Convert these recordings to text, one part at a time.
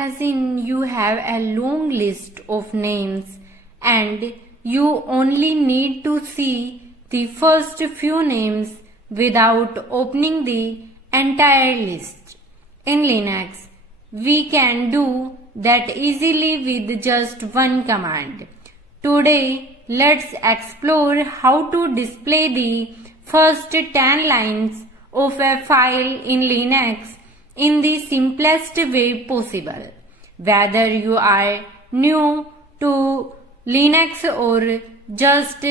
As in, you have a long list of names and you only need to see the first few names without opening the entire list. In Linux, we can do that easily with just one command. Today, let's explore how to display the first 10 lines of a file in Linux in the simplest way possible. Whether you are new to Linux or just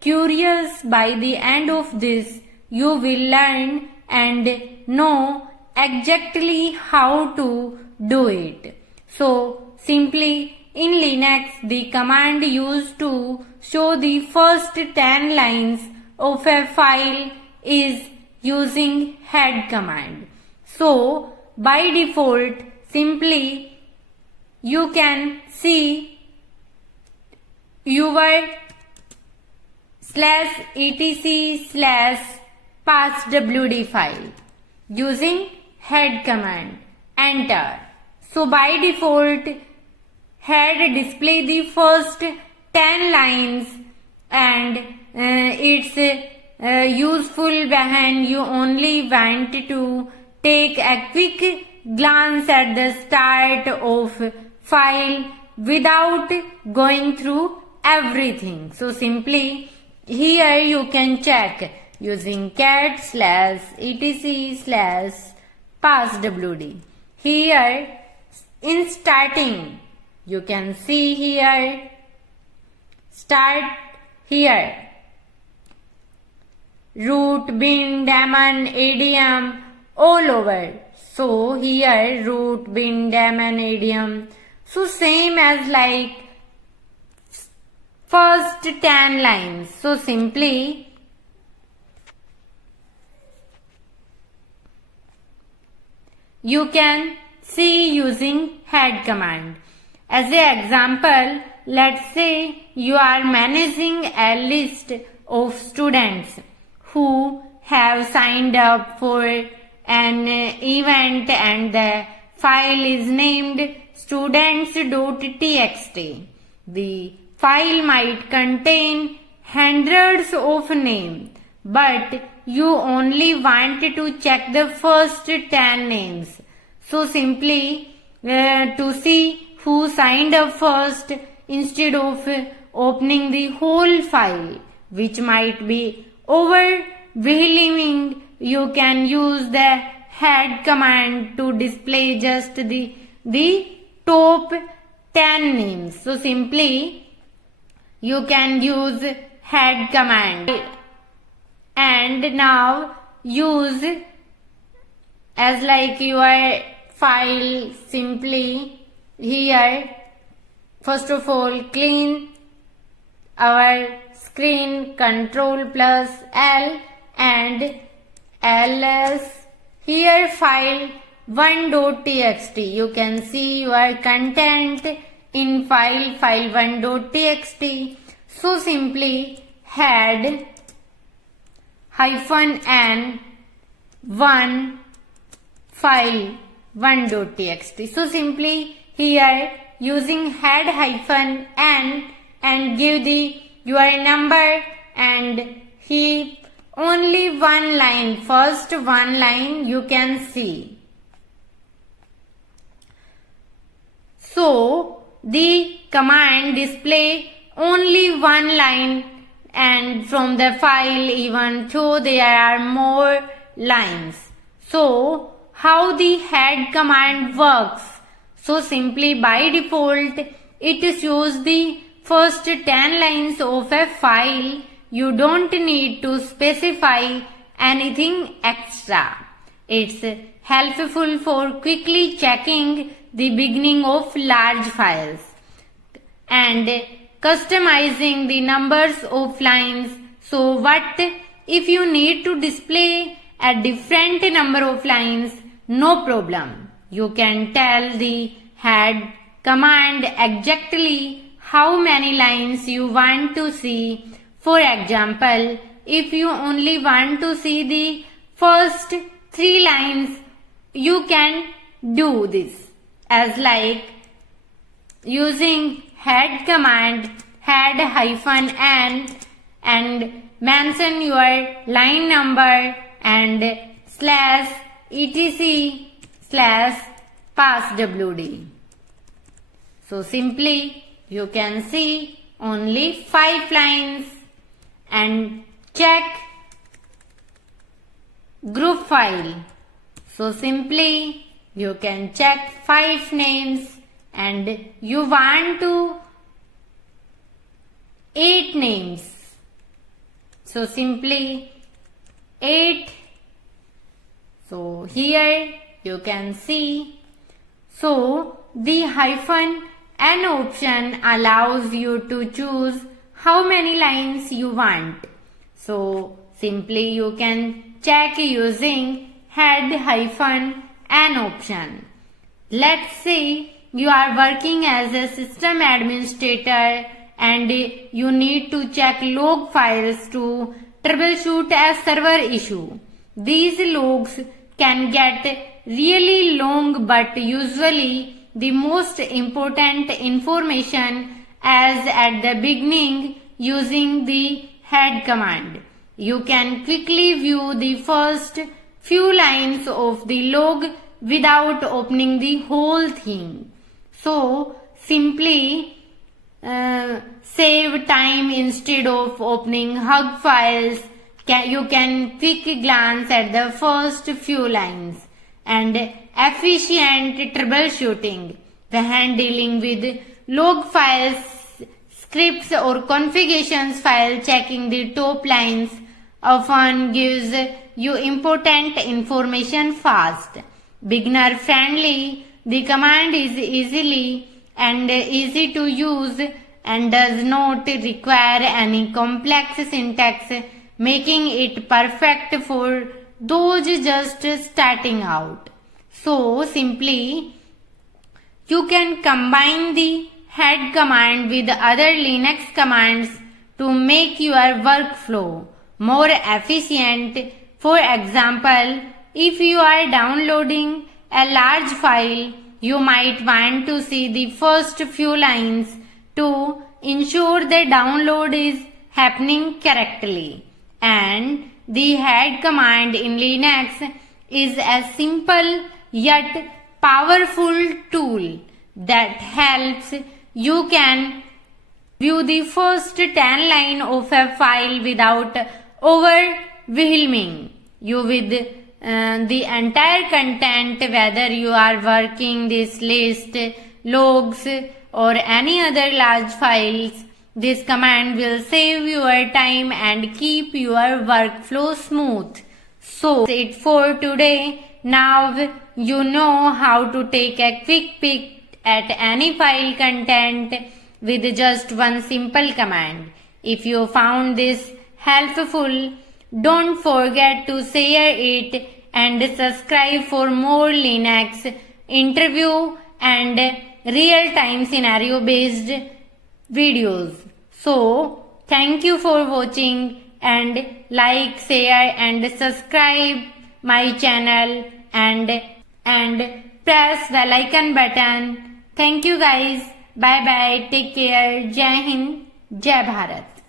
curious, by the end of this, you will learn and know exactly how to do it. So, simply in Linux, the command used to show the first 10 lines of a file is using head command. So, by default, simply you can see your /etc/passwd file using head command. Enter. So, by default, head display the first 10 lines and it's useful when you only want to take a quick glance at the start of file without going through everything. So simply here you can check using cat/etc/passwd. Here in starting you can see here start here root, bin, daemon, adm all over. So here root, bin, daemon, adm. So same as like first 10 lines. So simply you can see using head command. As an example, let's say you are managing a list of students who have signed up for an event and the file is named students.txt. The file might contain hundreds of names, but you only want to check the first 10 names. So simply to see who signed up first, instead of opening the whole file, which might be overwhelming, you can use the head command to display just the top 10 names. So simply you can use head command and now use as like your file. Simply here first of all clean our screen, Ctrl+L and ls. Here file 1.txt. You can see your content in file 1.txt. So simply head -n 1 file 1.txt. So simply here using head -n and give your number and he only one line, first one line you can see. So the command display only one line and from the file even though there are more lines. So how the head command works? So simply by default it shows the first 10 lines of a file. You don't need to specify anything extra. It's helpful for quickly checking the beginning of large files and customizing the numbers of lines. So what if you need to display a different number of lines? No problem. You can tell the head command exactly how many lines you want to see. For example, if you only want to see the first 3 lines, you can do this. as like using head command, head hyphen and mention your line number and slash etc slash passwd. So simply you can see only 5 lines and check group file. So simply you can check 5 names and you want to 8 names. So simply 8. So here you can see. So the hyphen N option allows you to choose how many lines you want. So simply you can check using head hyphen N option. Let's say you are working as a system administrator and you need to check log files to troubleshoot a server issue. These logs can get really long, but usually the most important information as at the beginning using the head command. You can quickly view the first few lines of the log without opening the whole thing. So simply save time instead of opening hug files. You can quick glance at the first few lines and efficient troubleshooting when dealing with log files, scripts or configurations file. Checking the top lines often gives you important information fast. Beginner friendly, the command is easy to use and does not require any complex syntax, making it perfect for those just starting out. So simply you can combine the head command with other Linux commands to make your workflow more efficient. For example, if you are downloading a large file, you might want to see the first few lines to ensure the download is happening correctly. And the head command in Linux is a simple yet powerful tool that helps you can view the first 10 lines of a file without overwhelming you with the entire content. Whether you are working this list, logs or any other large files, this command will save your time and keep your workflow smooth. So that's it for today. Now you know how to take a quick peek at any file content with just one simple command. If you found this helpful, don't forget to share it and subscribe for more Linux interview and real-time scenario-based videos. So, thank you for watching and like, share and subscribe my channel and press bell icon button. Thank you guys. Bye bye. Take care. Jai Hind. Jai Bharat.